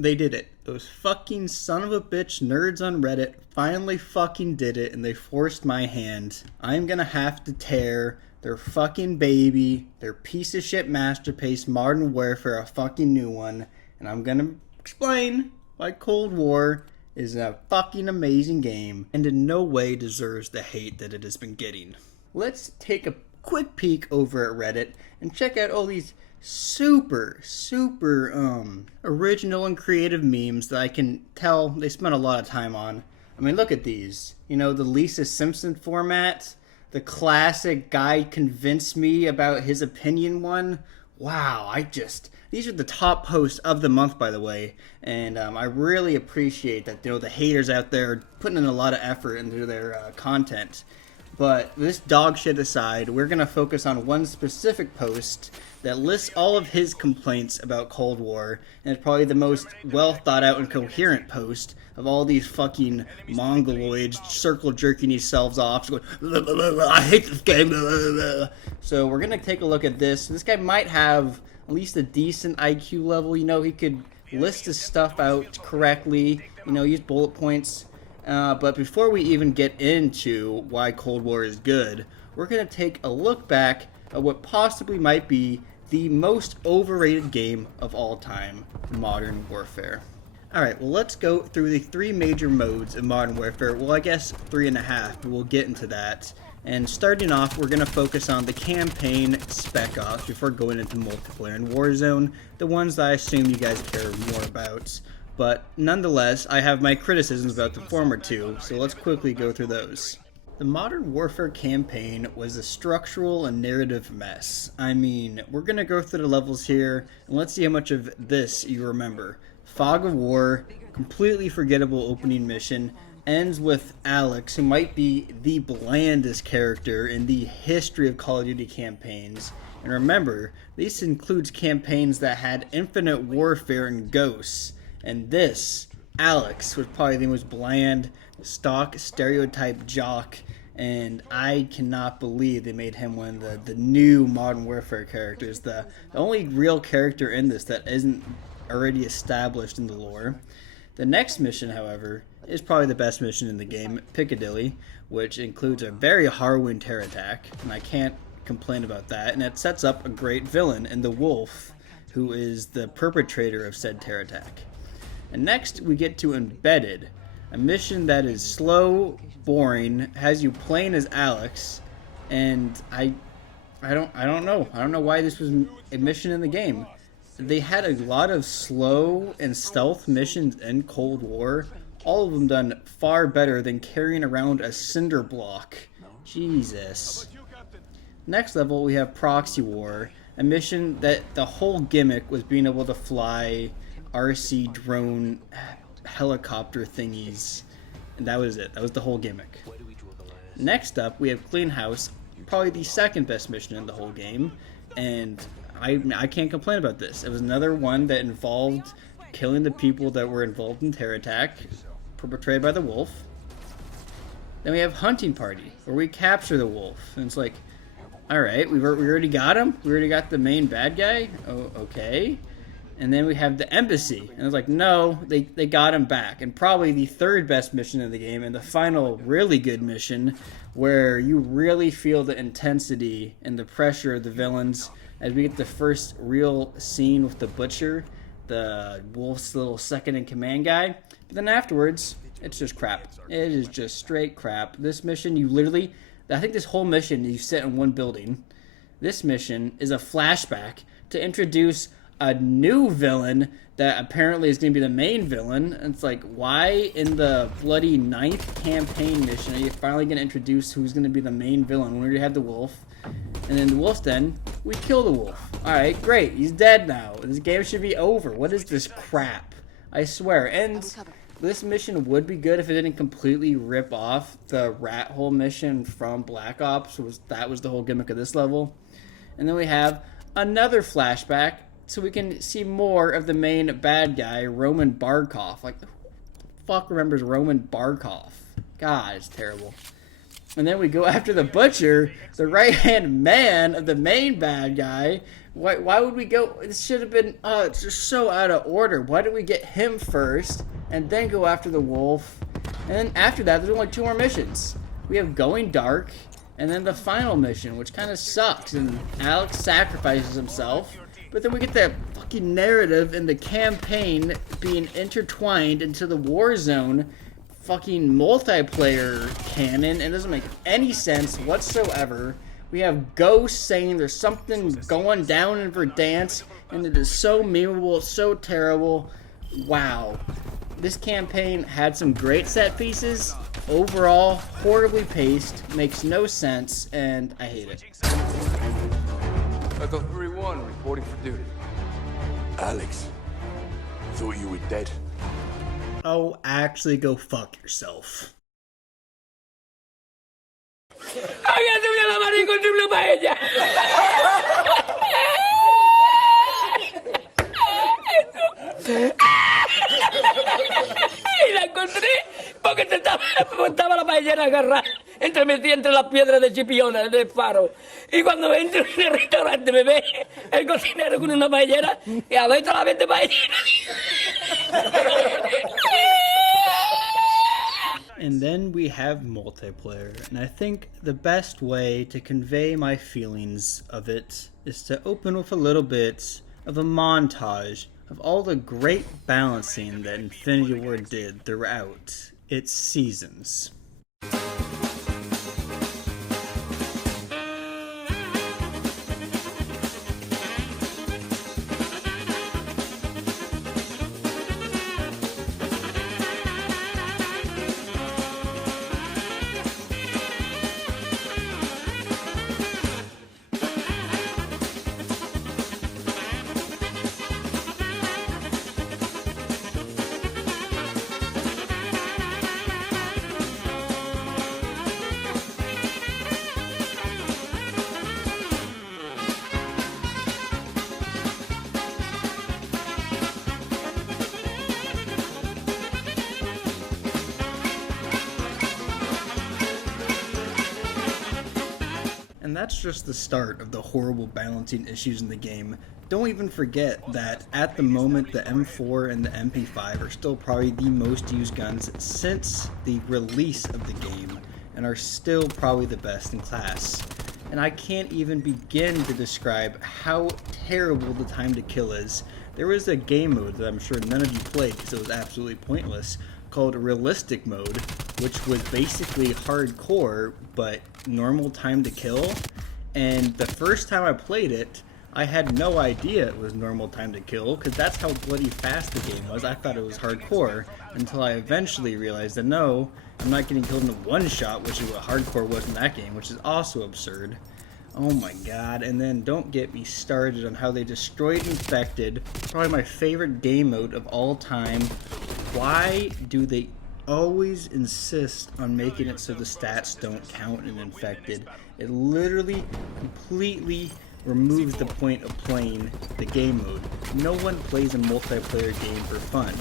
They did it. Those fucking son of a bitch nerds on Reddit finally fucking did it, and they forced my hand. I'm gonna have to tear their fucking baby, their piece of shit masterpiece, Modern Warfare, a fucking new one, and I'm gonna explain why Cold War is a fucking amazing game and in no way deserves the hate that it has been getting. Let's take a quick peek over at Reddit and check out all these super original and creative memes that I can tell they spent a lot of time on. I mean, look at these. You know, the Lisa Simpson format, the classic guy convinced me about his opinion one. Wow, these are the top posts of the month, by the way, and I really appreciate that, you know, the haters out there putting in a lot of effort into their content. But this dog shit aside, we're going to focus on one specific post that lists all of his complaints about Cold War, and it's probably the most well thought out and coherent post of all these fucking mongoloids circle jerking themselves off, going, I hate this game. So we're going to take a look at this. This guy might have at least a decent IQ level. You know, he could list his stuff out correctly, you know, use bullet points. But before we even get into why Cold War is good, we're going to take a look back at what possibly might be the most overrated game of all time, Modern Warfare. Alright, well, let's go through the three major modes of Modern Warfare. Well, I guess 3.5, but we'll get into that. And starting off, we're going to focus on the campaign spec ops before going into multiplayer and Warzone, the ones that I assume you guys care more about. But nonetheless, I have my criticisms about the former two, so let's quickly go through those. The Modern Warfare campaign was a structural and narrative mess. I mean, we're going to go through the levels here, and let's see how much of this you remember. Fog of War, completely forgettable opening mission, ends with Alex, who might be the blandest character in the history of Call of Duty campaigns. And remember, this includes campaigns that had infinite warfare and ghosts. And this, Alex, was probably the most bland, stock, stereotype jock, and I cannot believe they made him one of the new Modern Warfare characters, the only real character in this that isn't already established in the lore. The next mission, however, is probably the best mission in the game, Piccadilly, which includes a very harrowing terror attack, and I can't complain about that, and it sets up a great villain in the Wolf, who is the perpetrator of said terror attack. And next, we get to Embedded, a mission that is slow, boring, has you playing as Alex, and I don't know. I don't know why this was a mission in the game. They had a lot of slow and stealth missions in Cold War, all of them done far better than carrying around a cinder block. Jesus. Next level, we have Proxy War, a mission that the whole gimmick was being able to fly RC drone helicopter thingies, and that was it. That was the whole gimmick. Next up, we have Clean House, probably the second best mission in the whole game, and I can't complain about this. It was another one that involved killing the people that were involved in terror attack perpetrated by the Wolf. Then we have Hunting Party, where we capture the Wolf, and it's like, alright, we already got him? We already got the main bad guy? Oh, okay. And then we have the Embassy. And I was like, no, they got him back. And probably the third best mission in the game, and the final really good mission, where you really feel the intensity and the pressure of the villains as we get the first real scene with the Butcher, the Wolf's little second-in-command guy. But then afterwards, it's just crap. It is just straight crap. This mission, I think this whole mission, you sit in one building. This mission is a flashback to introduce a new villain that apparently is going to be the main villain. And it's like, why in the bloody 9th campaign mission are you finally going to introduce who's going to be the main villain? We already have the Wolf. And then the Wolf's Den, we kill the Wolf. Alright, great. He's dead now. This game should be over. What is this crap? I swear. And this mission would be good if it didn't completely rip off the rat hole mission from Black Ops. That was the whole gimmick of this level. And then we have another flashback so we can see more of the main bad guy, Roman Barkov. Like, who the fuck remembers Roman Barkov? God, it's terrible. And then we go after the Butcher, the right-hand man of the main bad guy. Why would we go? This should have been, it's just so out of order. Why did we get him first and then go after the Wolf? And then after that, there's only 2 more missions. We have Going Dark and then the final mission, which kind of sucks. And Alex sacrifices himself. But then we get that fucking narrative and the campaign being intertwined into the Warzone fucking multiplayer canon. It doesn't make any sense whatsoever. We have Ghost saying there's something going down in Verdansk, and it is so memeable, so terrible. Wow. This campaign had some great set pieces. Overall, horribly paced, makes no sense, and I hate it. Echo 3-1, reporting for duty. Alex, thought you were dead. Oh, actually go fuck yourself. Y la encontré porque estaba la paellera agarrada metida entre las piedras de chipiona del faro. Y cuando entro en el restaurante me ve el cocinero con una paellera y a ver la vez de paellera. And then we have multiplayer, and I think the best way to convey my feelings of it is to open with a little bit of a montage of all the great balancing that Infinity Ward did throughout its seasons. And that's just the start of the horrible balancing issues in the game. Don't even forget that at the moment the M4 and the MP5 are still probably the most used guns since the release of the game, and are still probably the best in class. And I can't even begin to describe how terrible the time to kill is. There was a game mode that I'm sure none of you played because it was absolutely pointless, called Realistic Mode, which was basically hardcore, but normal time to kill. And the first time I played it, I had no idea it was normal time to kill, because that's how bloody fast the game was. I thought it was hardcore, until I eventually realized that no, I'm not getting killed in one shot, which is what hardcore was in that game, which is also absurd. Oh my god, and then don't get me started on how they destroyed Infected, probably my favorite game mode of all time. Why do they always insist on making it so the stats don't count in Infected? It literally completely removes the point of playing the game mode. No one plays a multiplayer game for fun.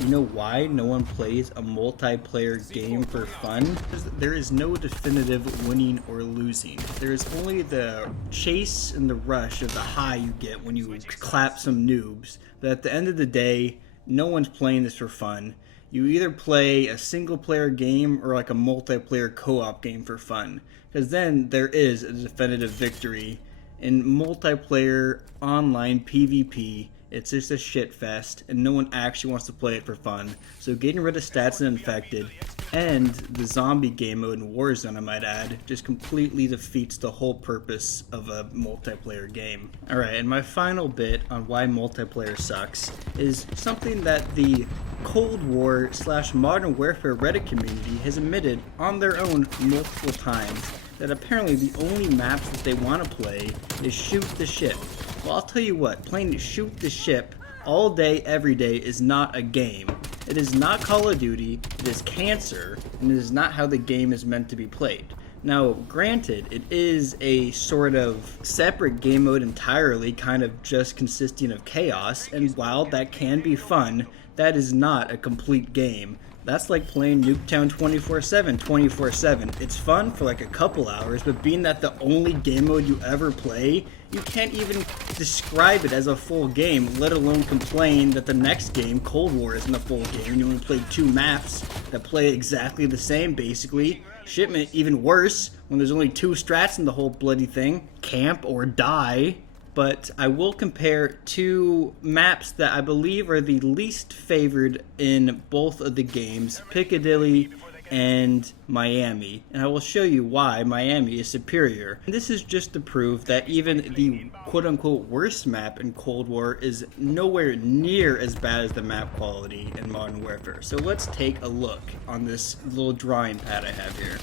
You know why no one plays a multiplayer game for fun? Because there is no definitive winning or losing. There is only the chase and the rush of the high you get when you clap some noobs. But at the end of the day, no one's playing this for fun. You either play a single player game or like a multiplayer co-op game for fun. Because then there is a definitive victory. In multiplayer online PvP, it's just a shit fest, and no one actually wants to play it for fun. So getting rid of stats and Infected, and the zombie game mode in Warzone, I might add, just completely defeats the whole purpose of a multiplayer game. Alright, and my final bit on why multiplayer sucks is something that the Cold War / Modern Warfare Reddit community has admitted on their own multiple times, that apparently the only maps that they want to play is shoot the ship. Well, I'll tell you what, playing shoot the ship all day, every day is not a game. It is not Call of Duty, it is cancer, and it is not how the game is meant to be played. Now, granted, it is a sort of separate game mode entirely, kind of just consisting of chaos, and while that can be fun, that is not a complete game. That's like playing Nuketown 24/7. It's fun for like a couple hours, but being that the only game mode you ever play, you can't even describe it as a full game, let alone complain that the next game, Cold War, isn't a full game and you only played 2 maps that play exactly the same, basically. Shipment, even worse, when there's only 2 strats in the whole bloody thing, camp or die. But I will compare 2 maps that I believe are the least favored in both of the games, Piccadilly and Miami. And I will show you why Miami is superior. And this is just to prove that even the quote-unquote worst map in Cold War is nowhere near as bad as the map quality in Modern Warfare. So let's take a look on this little drawing pad I have here.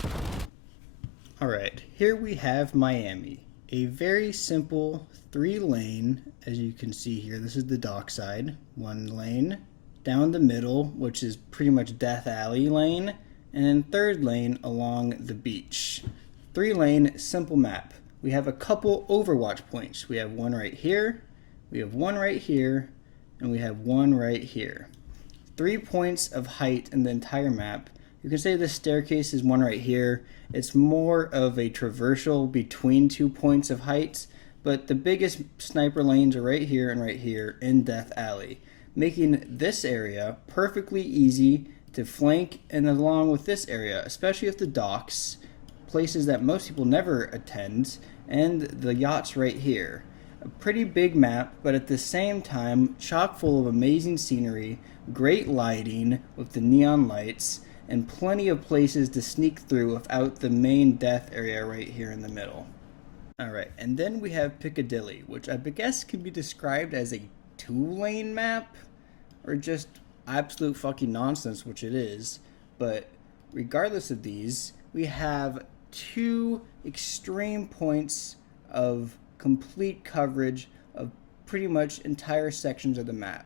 Alright, here we have Miami. A very simple 3-lane, as you can see here. This is the dockside, 1 lane, down the middle, which is pretty much Death Alley lane, and then 3rd lane along the beach. 3-lane, simple map. We have a couple Overwatch points. We have one right here, we have one right here, and we have one right here. 3 points of height in the entire map. You can say the staircase is one right here. It's more of a traversal between 2 points of height, but the biggest sniper lanes are right here and right here in Death Alley, making this area perfectly easy to flank and along with this area, especially with the docks, places that most people never attend, and the yachts right here. A pretty big map, but at the same time chock full of amazing scenery, great lighting with the neon lights, and plenty of places to sneak through without the main death area right here in the middle. Alright, and then we have Piccadilly, which I guess can be described as a 2-lane map, or just absolute fucking nonsense, which it is. But regardless of these, we have 2 extreme points of complete coverage of pretty much entire sections of the map.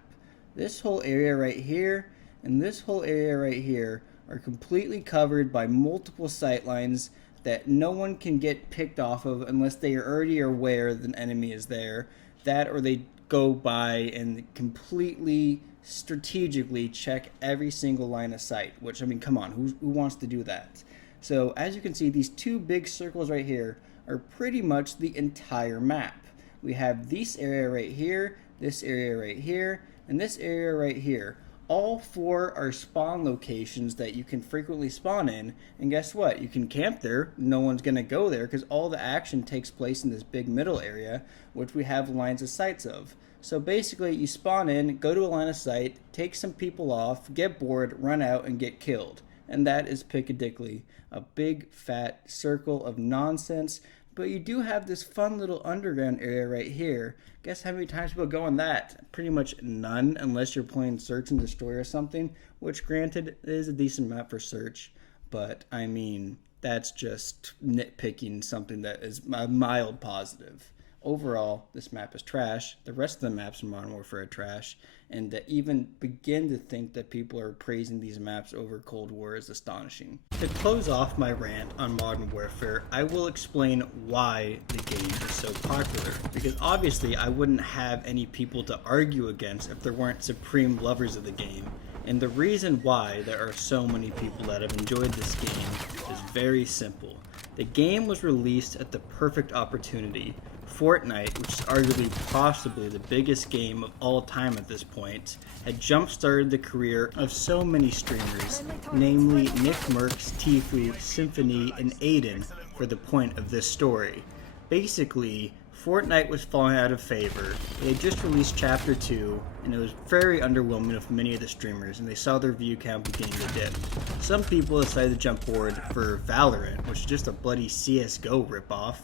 This whole area right here and this whole area right here are completely covered by multiple sightlines that no one can get picked off of unless they are already aware that an enemy is there. That or they go by and completely strategically check every single line of sight, which, I mean, come on, who wants to do that? So as you can see, these 2 big circles right here are pretty much the entire map. We have this area right here, this area right here, and this area right here. All 4 are spawn locations that you can frequently spawn in, and guess what? You can camp there. No one's going to go there because all the action takes place in this big middle area, which we have lines of sights of. So basically, you spawn in, go to a line of sight, take some people off, get bored, run out, and get killed. And that is Piccadilly, a big fat circle of nonsense. But you do have this fun little underground area right here. Guess how many times people go on that? Pretty much none, unless you're playing Search and Destroy or something, which granted is a decent map for Search, but I mean, that's just nitpicking something that is a mild positive. Overall, this map is trash. The rest of the maps in Modern Warfare are trash, and to even begin to think that people are praising these maps over Cold War is astonishing. To close off my rant on Modern Warfare, I will explain why the game is so popular, because obviously I wouldn't have any people to argue against if there weren't supreme lovers of the game. And the reason why there are so many people that have enjoyed this game is very simple. The game was released at the perfect opportunity. Fortnite, which is arguably possibly the biggest game of all time at this point, had jump-started the career of so many streamers, namely Nick Mercs, Tfue, Symphony, and Aiden, for the point of this story. Basically, Fortnite was falling out of favor. They had just released Chapter 2, and it was very underwhelming with many of the streamers, and they saw their view count beginning to dip. Some people decided to jump board for Valorant, which is just a bloody CSGO ripoff.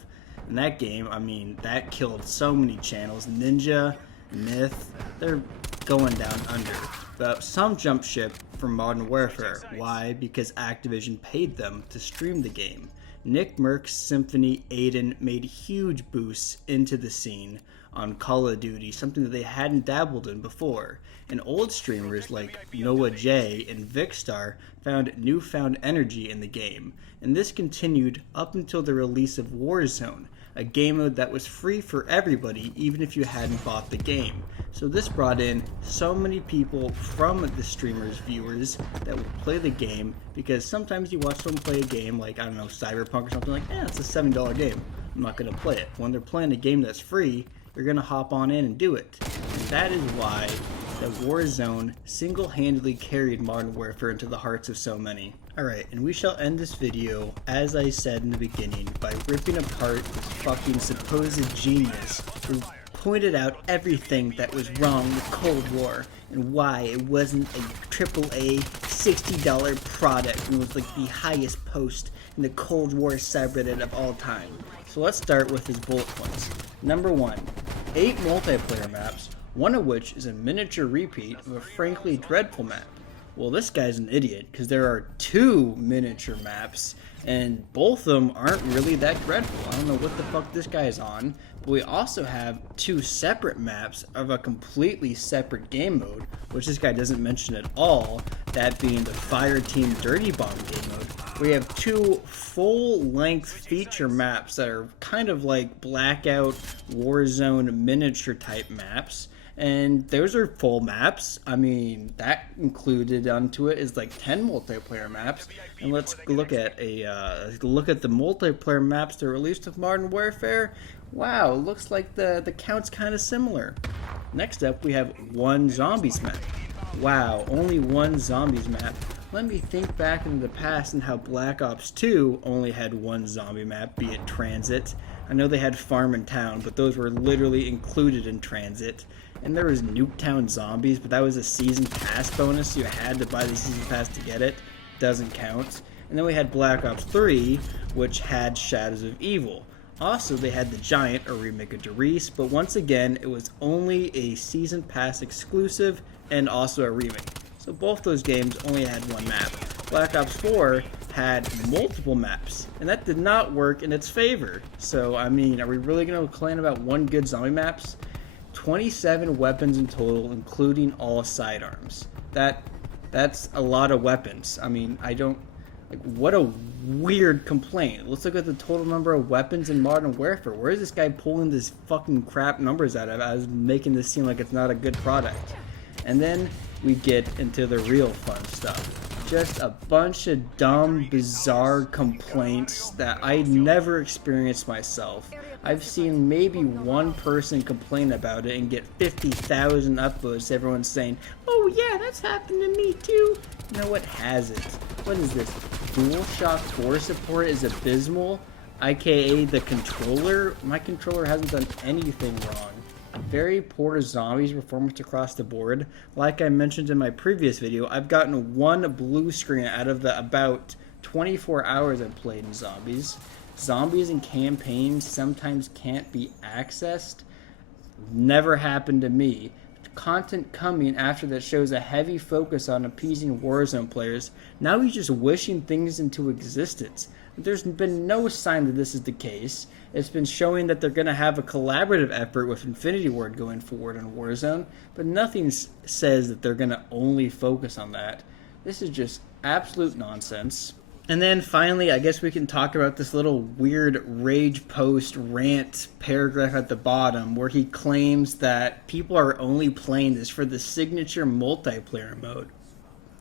In that game, I mean, that killed so many channels. Ninja, Myth, they're going down under. But some jumped ship from Modern Warfare. Why? Because Activision paid them to stream the game. Nick Mercs, Symphony, Aiden made huge boosts into the scene on Call of Duty, something that they hadn't dabbled in before. And old streamers like Noah J and Vicstar found newfound energy in the game. And this continued up until the release of Warzone, a game mode that was free for everybody, even if you hadn't bought the game. So this brought in so many people from the streamers' viewers that would play the game, because sometimes you watch someone play a game like, I don't know, Cyberpunk or something like, it's a $7 game. I'm not going to play it. When they're playing a game that's free, you're going to hop on in and do it. And that is why the Warzone single-handedly carried Modern Warfare into the hearts of so many. Alright, and we shall end this video, as I said in the beginning, by ripping apart this fucking supposed genius who pointed out everything that was wrong with Cold War and why it wasn't a AAA $60 product and was like the highest post in the Cold War subreddit of all time. So let's start with his bullet points. Number 1, 8 multiplayer maps, one of which is a miniature repeat of a frankly dreadful map. Well, this guy's an idiot, because there are 2 miniature maps, and both of them aren't really that dreadful. I don't know what the fuck this guy is on, but we also have 2 separate maps of a completely separate game mode, which this guy doesn't mention at all, that being the Fireteam Dirty Bomb game mode. We have 2 full-length feature maps that are kind of like Blackout, Warzone miniature type maps. And those are full maps. I mean, that included onto it is like 10 multiplayer maps. And let's look at the multiplayer maps that are released with Modern Warfare. Wow, looks like the count's kind of similar. Next up, we have 1 zombies map. Wow, only 1 zombies map. Let me think back into the past and how Black Ops 2 only had 1 zombie map, be it Transit. I know they had Farm and Town, but those were literally included in Transit. And there was Nuketown Zombies, but that was a season pass bonus, so you had to buy the season pass to get it. Doesn't count. And then we had Black Ops 3, which had Shadows of Evil. Also, they had The Giant, a remake of Derice, but once again, it was only a season pass exclusive and also a remake. So both those games only had 1 map. Black Ops 4 had multiple maps, and that did not work in its favor. So, I mean, are we really going to complain about 1 good zombie maps? 27 weapons in total, including all sidearms. That's a lot of weapons. I mean, what a weird complaint. Let's look at the total number of weapons in Modern Warfare. Where is this guy pulling this fucking crap numbers out of? I was making this seem like it's not a good product. And then we get into the real fun stuff. Just a bunch of dumb, bizarre complaints that I never experienced myself. I've seen maybe 1 person complain about it and get 50,000 upvotes. Everyone's saying, oh yeah, that's happened to me too. You know what hasn't? What is this? DualShock 4 support is abysmal, aka the controller. My controller hasn't done anything wrong. Very poor zombies performance across the board. Like I mentioned in my previous video, I've gotten 1 blue screen out of the about 24 hours I've played in zombies. Zombies in campaigns sometimes can't be accessed. Never happened to me. Content coming after that shows a heavy focus on appeasing Warzone players. Now he's just wishing things into existence. There's been no sign that this is the case. It's been showing that they're going to have a collaborative effort with Infinity Ward going forward on Warzone, but nothing says that they're going to only focus on that. This is just absolute nonsense. And then finally, I guess we can talk about this little weird rage post rant paragraph at the bottom where he claims that people are only playing this for the signature multiplayer mode.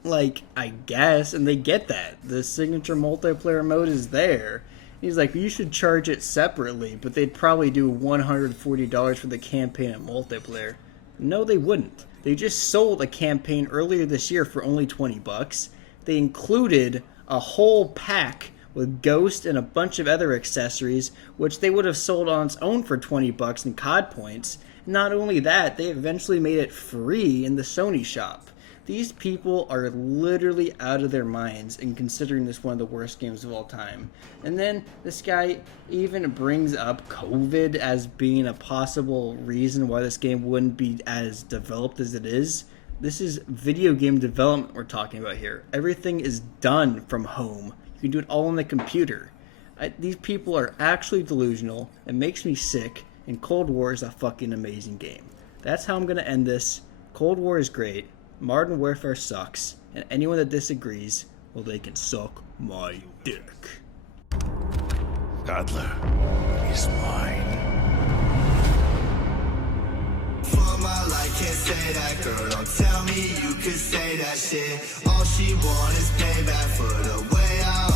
Like, I guess, and they get that. The signature multiplayer mode is there. He's like, you should charge it separately, but they'd probably do $140 for the campaign and multiplayer. No, they wouldn't. They just sold a campaign earlier this year for only $20. They included a whole pack with Ghost and a bunch of other accessories, which they would have sold on its own for $20 in COD points. Not only that, they eventually made it free in the Sony shop. These people are literally out of their minds in considering this one of the worst games of all time. And then this guy even brings up COVID as being a possible reason why this game wouldn't be as developed as it is. This is video game development we're talking about here. Everything is done from home. You can do it all on the computer. These people are actually delusional. It makes me sick. And Cold War is a fucking amazing game. That's how I'm going to end this. Cold War is great. Modern Warfare sucks. And anyone that disagrees, well, they can suck my dick. Adler is mine. For my life, can't say that, girl. Don't tell me you could say that shit. All she want is payback for the way I